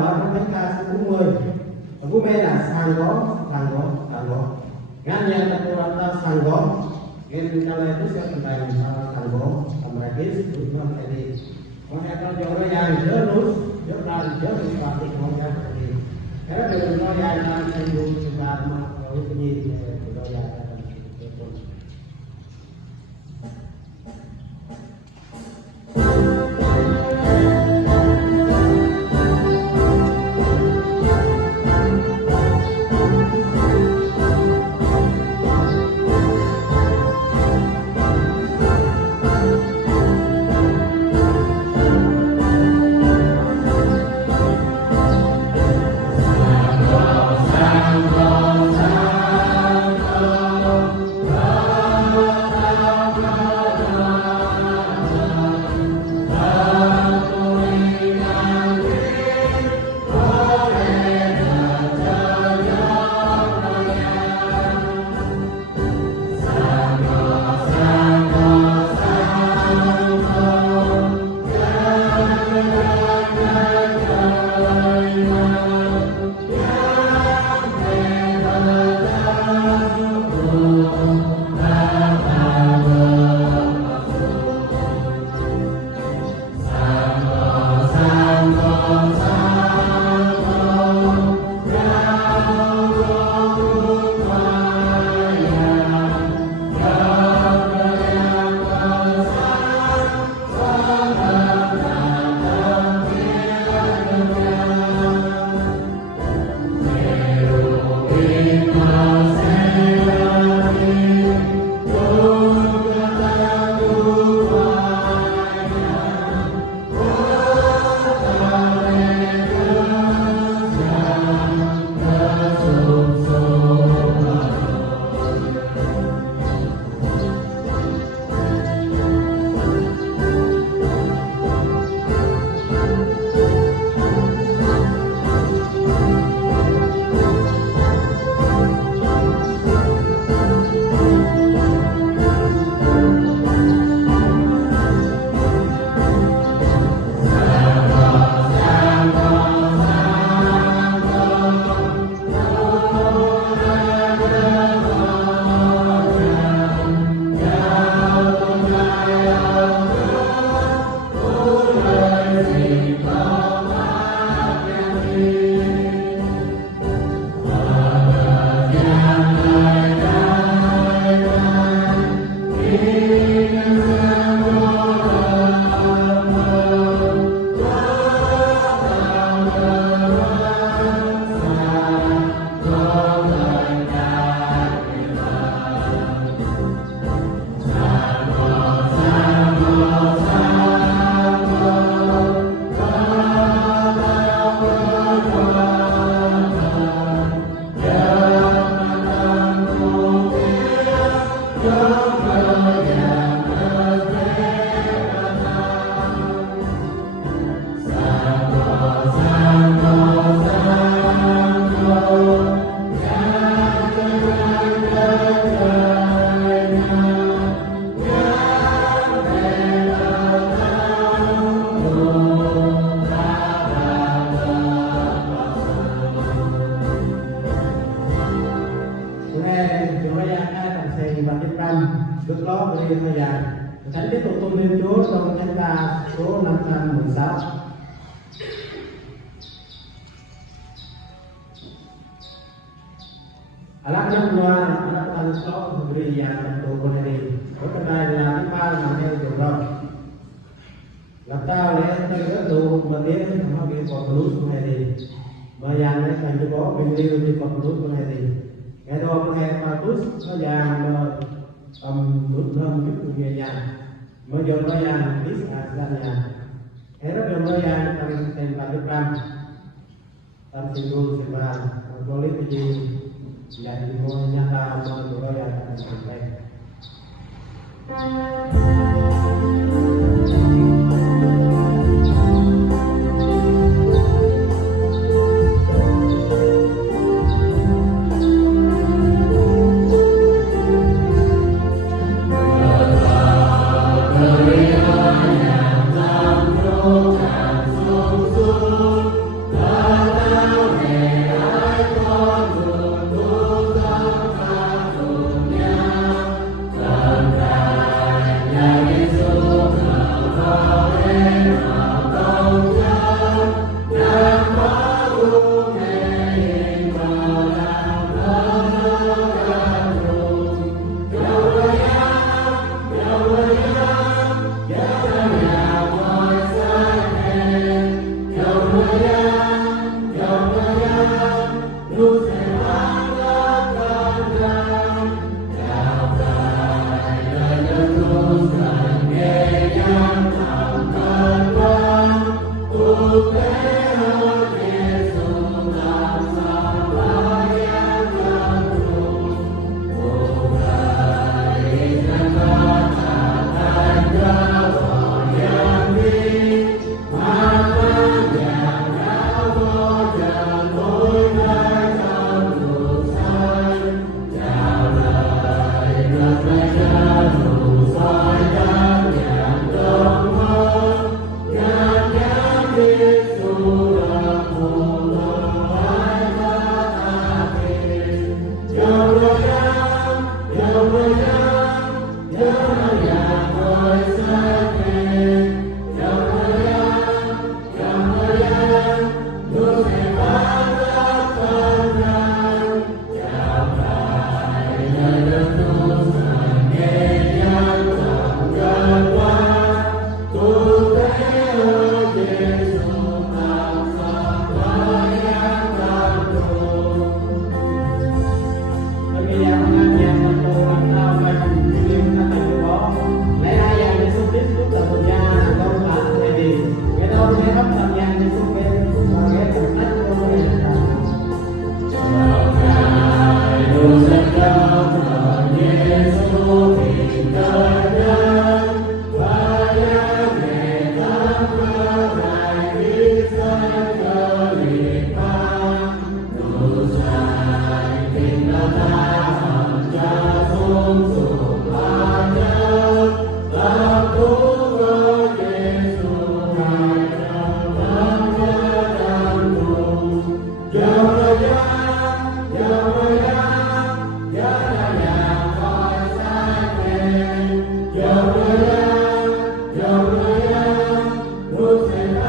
wa mereka semua aku mena sanggo kan yang terkata sanggo kan kalau itu saya tentang sanggo mereka sebutnya tadi mereka orang yang jelas pasti orang tadi karena dengan yang sanggo sudah mau ini sudah ya Tránh tiếp tục tôn vinh Chúa trong thánh ca số 516. Anak dua anak tanpa beri yang tentu boleh. Berkedai dalam lima namanya jodoh. Lata oleh tertentu kemudian sama beri koplus boleh. Bayangnya kan juga beri di koplus boleh. Kedua boleh koplus yang nút nâm chút của người nhà mới dùng nó yang biết ra nhà thế đó dùng nó yang trong tên là đức ram tam sinh luôn thì mà có lý gì là đi mua nhà ta mà tụi nó yang thành đây Oh Yo